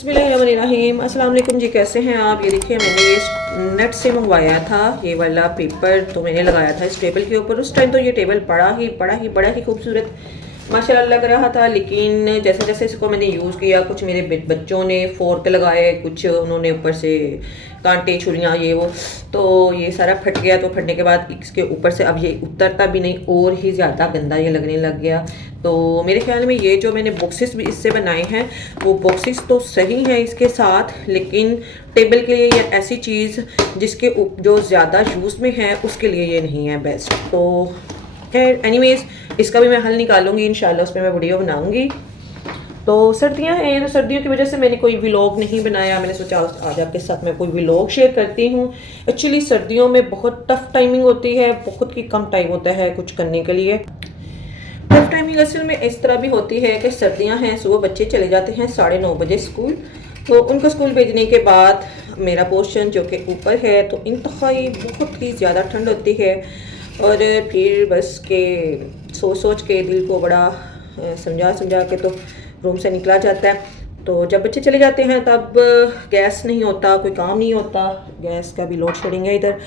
बिस्मिल्लाहिर्रहमानिर्रहीम। अस्सलाम वालेकुम जी, कैसे हैं आप? ये देखिए, मैंने ये नेट से मंगवाया था ये वाला पेपर, तो मैंने लगाया था इस टेबल के ऊपर। उस टाइम तो ये टेबल बड़ा ही खूबसूरत माशाल्लाह लग रहा था, लेकिन जैसे जैसे इसको मैंने यूज़ किया, कुछ मेरे बच्चों ने फोर्क लगाए, कुछ उन्होंने ऊपर से कांटे छुरियाँ ये वो, तो ये सारा फट गया। तो फटने के बाद इसके ऊपर से अब ये उतरता भी नहीं और ही ज़्यादा गंदा ये लगने लग गया। तो मेरे ख्याल में ये जो मैंने बॉक्सेस भी इससे बनाए हैं वो बॉक्सेस तो सही हैं इसके साथ, लेकिन टेबल के लिए ये ऐसी चीज़ जिसके जो ज़्यादा यूज़ में है उसके लिए ये नहीं है बेस्ट। तो खैर एनीवेज, इसका भी मैं हल निकालूंगी इंशाल्लाह, उस पर मैं वीडियो बनाऊंगी। तो सर्दियां हैं, तो सर्दियों की वजह से मैंने कोई व्लॉग नहीं बनाया। मैंने सोचा आज आपके साथ मैं कोई व्लॉग शेयर करती हूँ। एक्चुअली सर्दियों में बहुत टफ टाइमिंग होती है, बहुत ही कम टाइम होता है कुछ करने के लिए। टफ टाइमिंग असल में इस तरह भी होती है कि सर्दियां हैं, सुबह बच्चे चले जाते हैं 9:30 बजे स्कूल। तो उनको स्कूल भेजने के बाद मेरा पोर्शन जो कि ऊपर है, तो इंतहाई बहुत ही ज़्यादा ठंड होती है और फिर बस के सोच सोच के दिल को बड़ा समझा के तो रूम से निकला जाता है। तो जब बच्चे चले जाते हैं तब गैस नहीं होता, कोई काम नहीं होता, गैस का भी लोड शेडिंग है इधर।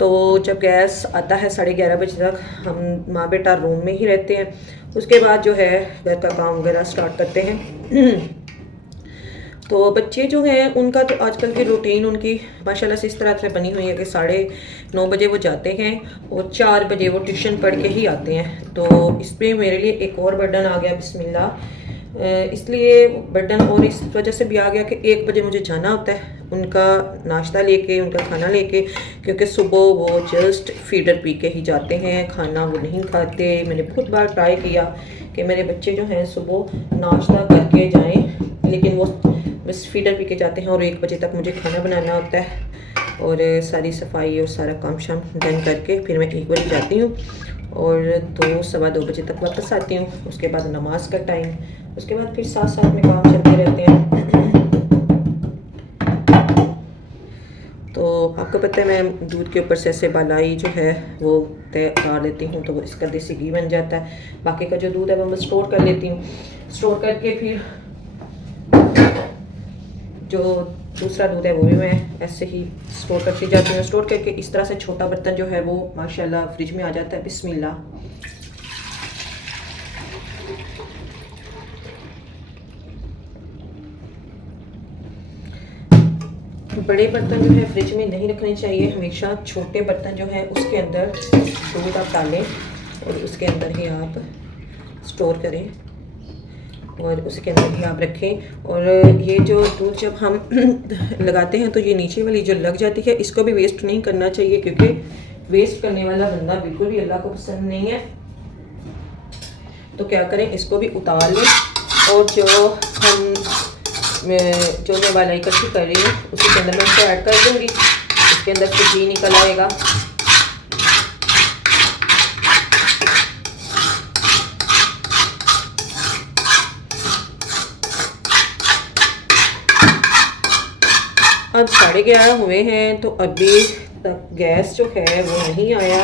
तो जब गैस आता है 11:30 बजे तक, हम माँ बेटा रूम में ही रहते हैं। उसके बाद जो है घर का काम वगैरह स्टार्ट करते हैं। तो बच्चे जो हैं उनका तो आजकल की रूटीन उनकी माशाल्लाह से इस तरह से बनी हुई है कि 9:30 बजे वो जाते हैं और 4 बजे वो ट्यूशन पढ़ के ही आते हैं। तो इस पर मेरे लिए एक और बर्डन आ गया, बिस्मिल्लाह। इसलिए बर्डन और इस वजह से भी आ गया कि 1 बजे मुझे जाना होता है उनका नाश्ता लेके, उनका खाना लेके, क्योंकि सुबह वो जस्ट फीडर पी के ही जाते हैं, खाना वो नहीं खाते। मैंने बहुत बार ट्राई किया कि मेरे बच्चे जो हैं सुबह नाश्ता करके जाएं, लेकिन वो बस फीडर पी के जाते हैं और 1 बजे तक मुझे खाना बनाना होता है और सारी सफाई और सारा काम शाम डन करके फिर मैं 1 बजे जाती हूँ और 2 सवा 2 बजे तक वापस आती हूँ। उसके बाद नमाज का टाइम, उसके बाद फिर साथ साथ में काम चलते रहते हैं। तो आपको पता है मैं दूध के ऊपर से ऐसे बालाई जो है वो उतार लेती हूँ, तो वो इसका देसी घी बन जाता है। बाकी का जो दूध है वो मैं स्टोर कर लेती हूँ। स्टोर करके फिर जो दूसरा दूध है वो भी मैं ऐसे ही स्टोर करती जाती हूँ। स्टोर करके इस तरह से छोटा बर्तन जो है वो माशाल्लाह फ्रिज में आ जाता है। बिस्मिल्लाह। बड़े बर्तन जो है फ्रिज में नहीं रखने चाहिए, हमेशा छोटे बर्तन जो है उसके अंदर दूध आप डालें और उसके अंदर ही आप स्टोर करें और उसके अंदर ही आप रखें। और ये जो दूध जब हम लगाते हैं तो ये नीचे वाली जो लग जाती है इसको भी वेस्ट नहीं करना चाहिए, क्योंकि वेस्ट करने वाला बंदा बिल्कुल भी अल्लाह को पसंद नहीं है। तो क्या करें, इसको भी उतार लें और जो मैं वाला इकट्ठी कर रही हूँ उसी के अंदर मैं उसको ऐड कर दूँगी। इसके अंदर से घी निकल आएगा। अब 11:30 हुए हैं तो अभी तक गैस जो है वो नहीं आया।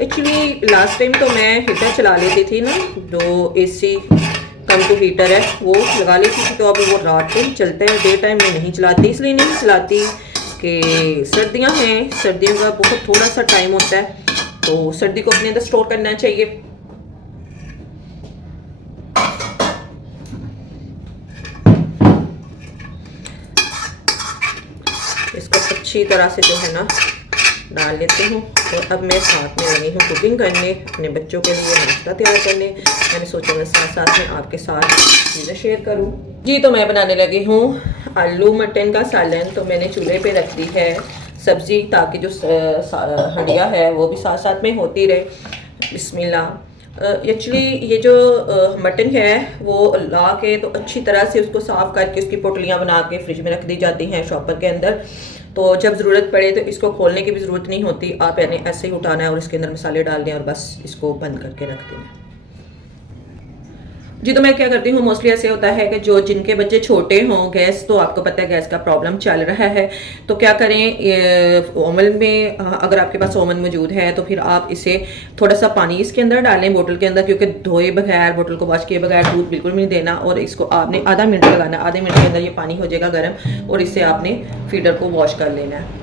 एक्चुअली लास्ट टाइम तो मैं हीटर चला लेती थी ना, जो एसी कम टू हीटर है वो लगा लेती थी। तो अभी वो रात टाइम चलते हैं, डे टाइम में नहीं चलाती। इसलिए नहीं चलाती कि सर्दियां हैं, सर्दियों का बहुत थोड़ा सा टाइम होता है, तो सर्दी को अपने अंदर स्टोर करना चाहिए। इसको अच्छी तरह से जो है ना डाल लेती हूँ। और अब मैं साथ में लगी हूँ कुकिंग करने, अपने बच्चों के लिए नाश्ता तैयार करने। मैंने सोचा मैं साथ साथ में आपके साथ चीज़ें शेयर करूँ जी। तो मैं बनाने लगी हूँ आलू मटन का सालन। तो मैंने चूल्हे पे रख दी है सब्ज़ी, ताकि जो हंडिया है वो भी साथ साथ में होती रहे। बिस्मिल्लाह। एक्चुअली ये जो मटन है वो ला के तो अच्छी तरह से उसको साफ़ करके उसकी पोटलियाँ बना के फ्रिज में रख दी जाती हैं शॉपर के अंदर। तो जब ज़रूरत पड़े तो इसको खोलने की भी ज़रूरत नहीं होती, आप यानी ऐसे ही उठाना है और इसके अंदर मसाले डाल दें और बस इसको बंद करके रख दें। जी, तो मैं क्या करती हूँ, मोस्टली ऐसे होता है कि जो जिनके बच्चे छोटे हों, गैस तो आपको पता है गैस का प्रॉब्लम चल रहा है, तो क्या करें, ओवन में अगर आपके पास ओवन मौजूद है तो फिर आप इसे थोड़ा सा पानी इसके अंदर डालें बोतल के अंदर, क्योंकि धोए बगैर, बोतल को वॉश किए बगैर दूध बिल्कुल भी नहीं देना। और इसको आपने आधा मिनट लगाना, आधे मिनट के अंदर ये पानी हो जाएगा गर्म और इससे आपने फीडर को वॉश कर लेना है।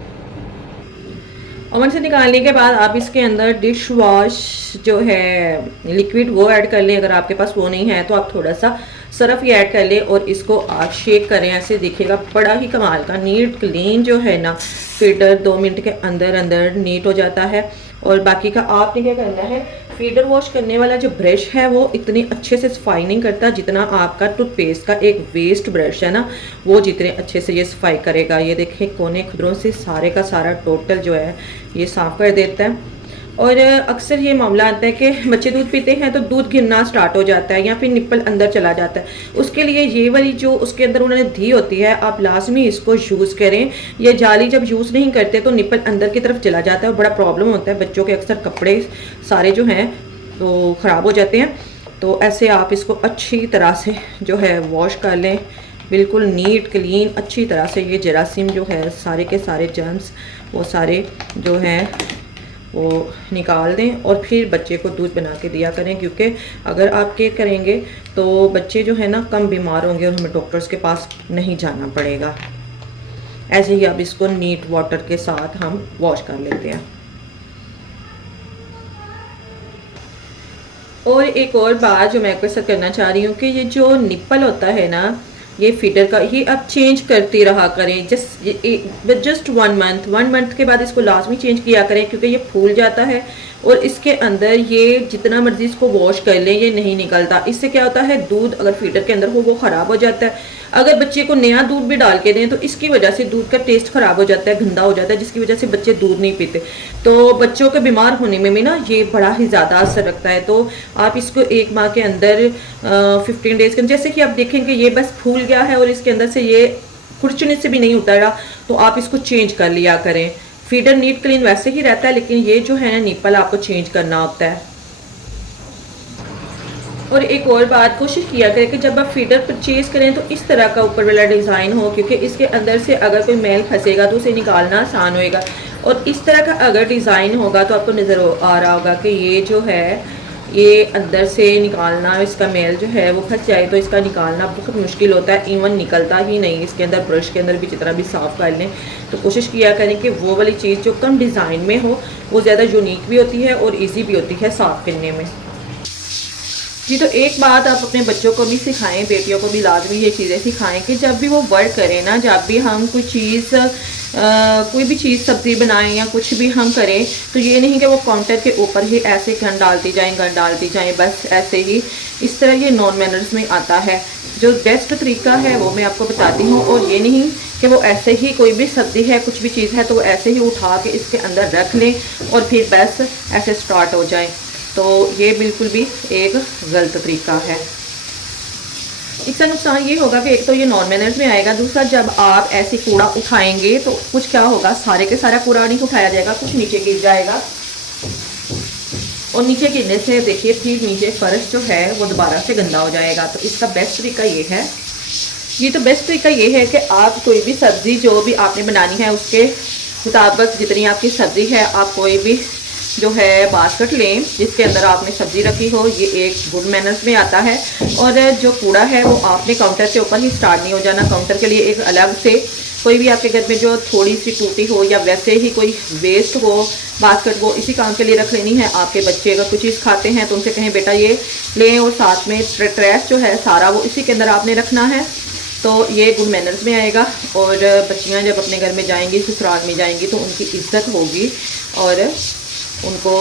ओवन से निकालने के बाद आप इसके अंदर डिश वॉश जो है लिक्विड वो ऐड कर लें। अगर आपके पास वो नहीं है तो आप थोड़ा सा सरफ ही ऐड कर लें और इसको आप शेक करें। ऐसे दिखेगा बड़ा ही कमाल का नीट क्लीन जो है ना फीडर 2 मिनट के अंदर अंदर नीट हो जाता है। और बाकी का आपने क्या करना है, फीडर वॉश करने वाला जो ब्रश है वो इतनी अच्छे से सफाई नहीं करता जितना आपका टूथपेस्ट का एक वेस्ट ब्रश है ना, वो जितने अच्छे से ये सफाई करेगा। ये देखें कोने खुदरों से सारे का सारा टोटल जो है ये साफ कर देता है। और अक्सर ये मामला आता है कि बच्चे दूध पीते हैं तो दूध गिरना स्टार्ट हो जाता है या फिर निप्पल अंदर चला जाता है। उसके लिए ये वाली जो उसके अंदर उन्होंने दी होती है, आप लाजमी इसको यूज़ करें। ये जाली जब यूज़ नहीं करते तो निप्पल अंदर की तरफ चला जाता है और बड़ा प्रॉब्लम होता है। बच्चों के अक्सर कपड़े सारे जो हैं तो ख़राब हो जाते हैं। तो ऐसे आप इसको अच्छी तरह से जो है वॉश कर लें, बिल्कुल नीट क्लीन अच्छी तरह से। ये जरासीम जो है सारे के सारे जर्म्स वो सारे जो हैं वो निकाल दें और फिर बच्चे को दूध बना के दिया करें, क्योंकि अगर आप केयर करेंगे तो बच्चे जो है ना कम बीमार होंगे और हमें डॉक्टर्स के पास नहीं जाना पड़ेगा। ऐसे ही अब इसको नीट वाटर के साथ हम वॉश कर लेते हैं। और एक और बात जो मैं आपके साथ करना चाह रही हूँ कि ये जो निप्पल होता है ना ये फीडर का, ये आप चेंज करती रहा करें। जस्ट 1 मंथ के बाद इसको लाजमी चेंज किया करें, क्योंकि ये फूल जाता है और इसके अंदर ये जितना मर्जी इसको वॉश कर लें ये नहीं निकलता। इससे क्या होता है, दूध अगर फीडर के अंदर हो वो ख़राब हो जाता है। अगर बच्चे को नया दूध भी डाल के दें तो इसकी वजह से दूध का टेस्ट ख़राब हो जाता है, गंदा हो जाता है, जिसकी वजह से बच्चे दूध नहीं पीते। तो बच्चों के बीमार होने में भी ना ये बड़ा ही ज़्यादा असर रखता है। तो आप इसको 1 माह के अंदर 15 डेज़ के अंदर, जैसे कि आप देखेंगे ये बस फूल गया है और इसके अंदर से ये खुरचने से भी नहीं उतरा, तो आप इसको चेंज कर लिया करें। फीडर नीट क्लीन वैसे ही रहता है, लेकिन ये जो है ना निप्पल आपको चेंज करना होता है। और एक और बात, कोशिश किया करें कि जब आप फीडर परचेज करें तो इस तरह का ऊपर वाला डिज़ाइन हो, क्योंकि इसके अंदर से अगर कोई मैल फंसेगा तो उसे निकालना आसान होएगा। और इस तरह का अगर डिज़ाइन होगा तो आपको नज़र आ रहा होगा कि ये जो है ये अंदर से निकालना, इसका मेल जो है वो फंस जाए तो इसका निकालना बहुत मुश्किल होता है, इवन निकलता ही नहीं। इसके अंदर ब्रश के अंदर भी जितना भी साफ़ कर लें तो कोशिश किया करें कि वो वाली चीज़ जो कम डिज़ाइन में हो वो ज़्यादा यूनिक भी होती है और इजी भी होती है साफ़ करने में। जी, तो एक बात आप अपने बच्चों को भी सिखाएं, बेटियों को भी लाजमी ये चीज़ें सिखाएं कि जब भी वो वर्क करें ना, जब भी हम कोई भी चीज़ सब्ज़ी बनाएं या कुछ भी हम करें तो ये नहीं कि वो काउंटर के ऊपर ही ऐसे गन डालती जाएं बस ऐसे ही। इस तरह ये नॉन मैनर्स में आता है। जो बेस्ट तरीका है वो मैं आपको बताती हूँ, और ये नहीं कि वो ऐसे ही कोई भी सब्ज़ी है कुछ भी चीज़ है तो वो ऐसे ही उठा के इसके अंदर रख लें और फिर बस ऐसे स्टार्ट हो जाए, तो ये बिल्कुल भी एक गलत तरीका है। इसका नुकसान ये होगा कि एक तो ये नॉन मैनर्स में आएगा, दूसरा जब आप ऐसे कूड़ा उठाएंगे तो कुछ क्या होगा, सारे के सारा कूड़ा नहीं उठाया जाएगा, कुछ नीचे गिर जाएगा और नीचे गिरने से देखिए फिर नीचे फर्श जो है वो दोबारा से गंदा हो जाएगा। तो इसका बेस्ट तरीका ये है, बेस्ट तरीका ये है कि आप कोई भी सब्ज़ी जो भी आपने बनानी है उसके मुताबिक जितनी आपकी सब्ज़ी है आप कोई भी जो है बास्केट लें जिसके अंदर आपने सब्ज़ी रखी हो। ये एक गुड मैनर्स में आता है। और जो कूड़ा है वो आपने काउंटर के ऊपर ही स्टार्ट नहीं हो जाना, काउंटर के लिए एक अलग से कोई भी आपके घर में जो थोड़ी सी टूटी हो या वैसे ही कोई वेस्ट हो बास्केट, वो इसी काम के लिए रख लेनी है। आपके बच्चे अगर कुछ चीज़ खाते हैं तो उनसे कहें बेटा ये लें, और साथ में ट्रैश जो है सारा वो इसी के अंदर आपने रखना है, तो ये गुड मैनर्स में आएगा। और बच्चियाँ जब अपने घर में जाएंगी, ससुराल में जाएंगी तो उनकी इज्जत होगी और उनको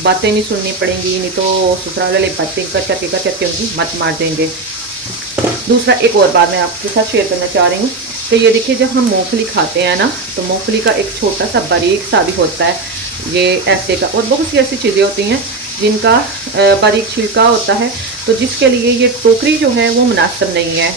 बातें नहीं सुननी पड़ेंगी, नहीं तो ससुराल वाले बातें कर करके उनकी मत मार देंगे। दूसरा एक और बात मैं आपके साथ शेयर करना चाह रही हूँ कि ये देखिए जब हम मूंगफली खाते हैं ना तो मूंगफली का एक छोटा सा बारीक सा भी होता है ये ऐसे का, और बहुत सी ऐसी चीज़ें होती हैं जिनका बारीक छिलका होता है, तो जिसके लिए ये टोकरी जो है वो मुनासिब नहीं है।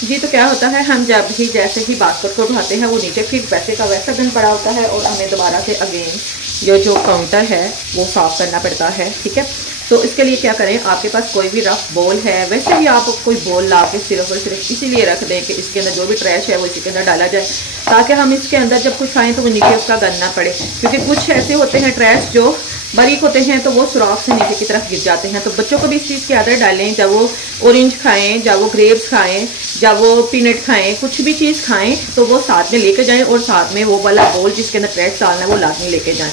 जी, तो क्या होता है, हम जब भी जैसे ही बास्केट को उठाते हैं वो नीचे फिर वैसे का वैसा गंद पड़ा होता है और हमें दोबारा से अगेन जो काउंटर है वो साफ़ करना पड़ता है, ठीक है। तो इसके लिए क्या करें, आपके पास कोई भी रफ बोल है, वैसे भी आप कोई बोल ला के सिर्फ और सिर्फ इसीलिए रख दें कि इसके अंदर जो भी ट्रैश है वो इसी के अंदर डाला जाए, ताकि हम इसके अंदर जब कुछ खाएँ तो वो नीचे उसका गन ना पड़े। क्योंकि कुछ ऐसे होते हैं ट्रैश जो बारीक होते हैं तो वो सुराख से नीचे की तरफ गिर जाते हैं। तो बच्चों को भी इस चीज़ की आदत डालें, जब वो ऑरेंज खाएं, जब वो ग्रेप्स खाएं, जब वो पीनट खाएं, कुछ भी चीज़ खाएं तो वो साथ में लेके जाएं और साथ में वो वाला बोल जिसके अंदर ट्रैश डालना है वो लाजमी लेके जाएं।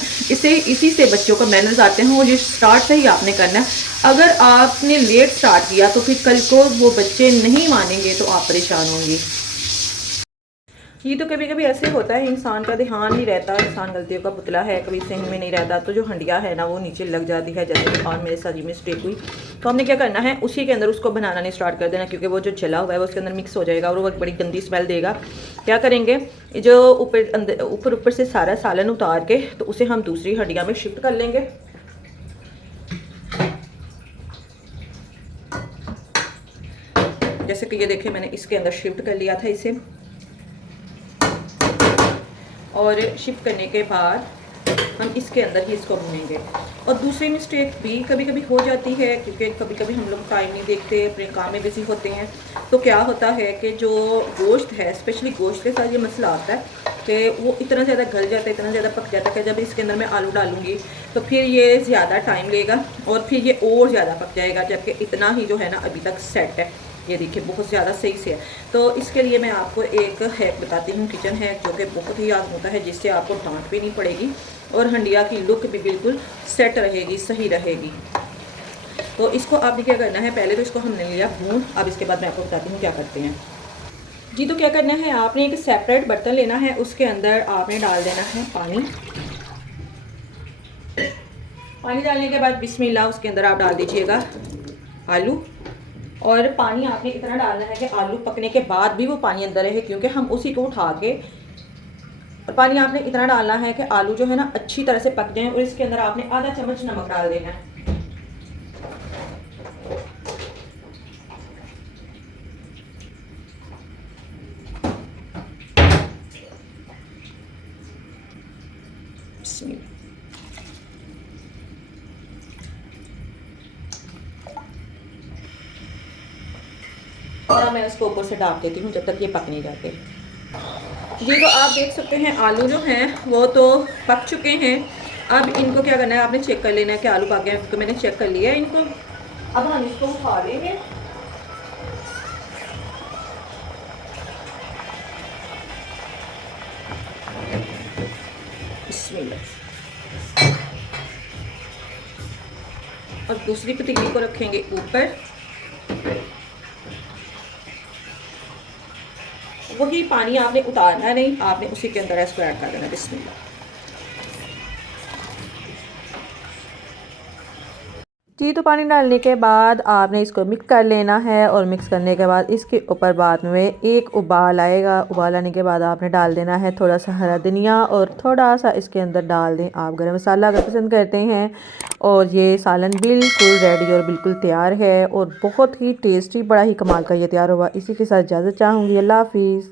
इसी से बच्चों को मैनर्स आते हैं और ये स्टार्ट से ही आपने करना है। अगर आपने लेट स्टार्ट किया तो फिर कल को वो बच्चे नहीं मानेंगे तो आप परेशान होंगी। ये तो कभी कभी ऐसे होता है, इंसान का ध्यान नहीं रहता, इंसान गलतियों का पुतला है, कभी सिंह में नहीं रहता तो जो हंडिया है ना वो नीचे लग जाती है। जैसे और मेरे साथ ये मिस्टेक हुई, तो हमने क्या करना है, उसी के अंदर उसको बनाना नहीं स्टार्ट कर देना, क्योंकि वो जो जला हुआ है वो उसके अंदर मिक्स हो जाएगा और वो एक बड़ी गंदी स्मेल देगा। क्या करेंगे, जो ऊपर से सारा सालन उतार के तो उसे हम दूसरी हंडिया में शिफ्ट कर लेंगे। जैसे कि ये देखिए मैंने इसके अंदर शिफ्ट कर लिया था इसे, और शिफ्ट करने के बाद हम इसके अंदर ही इसको भूनेंगे। और दूसरी मिस्टेक भी कभी कभी हो जाती है, क्योंकि कभी कभी हम लोग टाइम नहीं देखते, अपने काम में बिजी होते हैं। तो क्या होता है कि जो गोश्त है, स्पेशली गोश्त के साथ ये मसला आता है कि वो इतना ज़्यादा गल जाता है, इतना ज़्यादा पक जाता है कि जब इसके अंदर मैं आलू डालूंगी तो फिर ये ज़्यादा टाइम लेगा और फिर ये और ज़्यादा पक जाएगा, जबकि इतना ही जो है ना अभी तक सेट है। ये देखिए बहुत ज़्यादा सही से है। तो इसके लिए मैं आपको एक हैक बताती हूँ, किचन हैक, जो कि बहुत ही आसान होता है, जिससे आपको डांट भी नहीं पड़ेगी और हंडिया की लुक भी बिल्कुल सेट रहेगी, सही रहेगी। तो इसको आपने क्या करना है, पहले तो इसको हमने लिया भून। अब इसके बाद मैं आपको बताती हूँ क्या करते हैं जी। तो क्या करना है, आपने एक सेपरेट बर्तन लेना है, उसके अंदर आपने डाल देना है पानी। पानी डालने के बाद बिस्मिल्लाह, उसके अंदर आप डाल दीजिएगा आलू। और पानी आपने इतना डालना है कि आलू पकने के बाद भी वो पानी अंदर रहे, क्योंकि हम उसी को उठा के, और पानी आपने इतना डालना है कि आलू जो है ना अच्छी तरह से पक जाए। और इसके अंदर आपने आधा चम्मच नमक डाल देना है। और मैं इसको ऊपर से डाल देती हूँ जब तक ये पक नहीं जाते जी। तो आप देख सकते हैं आलू जो हैं वो तो पक चुके हैं। अब इनको क्या करना है, आपने चेक कर लेना है कि आलू पक गए। तो मैंने चेक कर लिया है इनको। अब हम इसको उठा लेंगे। और दूसरी पतीली को रखेंगे ऊपर। वही पानी आपने उतारना नहीं, आपने उसी के अंदर इसको ऐड कर देना। बिस्मिल्लाह जी। तो पानी डालने के बाद आपने इसको मिक्स कर लेना है, और मिक्स करने के बाद इसके ऊपर बाद में एक उबाल आएगा। उबाल आने के बाद आपने डाल देना है थोड़ा सा हरा धनिया, और थोड़ा सा इसके अंदर डाल दें आप गरम मसाला अगर पसंद करते हैं। और ये सालन बिल्कुल रेडी और बिल्कुल तैयार है, और बहुत ही टेस्टी, बड़ा ही कमाल का ये तैयार हुआ। इसी के साथ इजाज़त चाहूँगी। अल्लाह हाफिज़।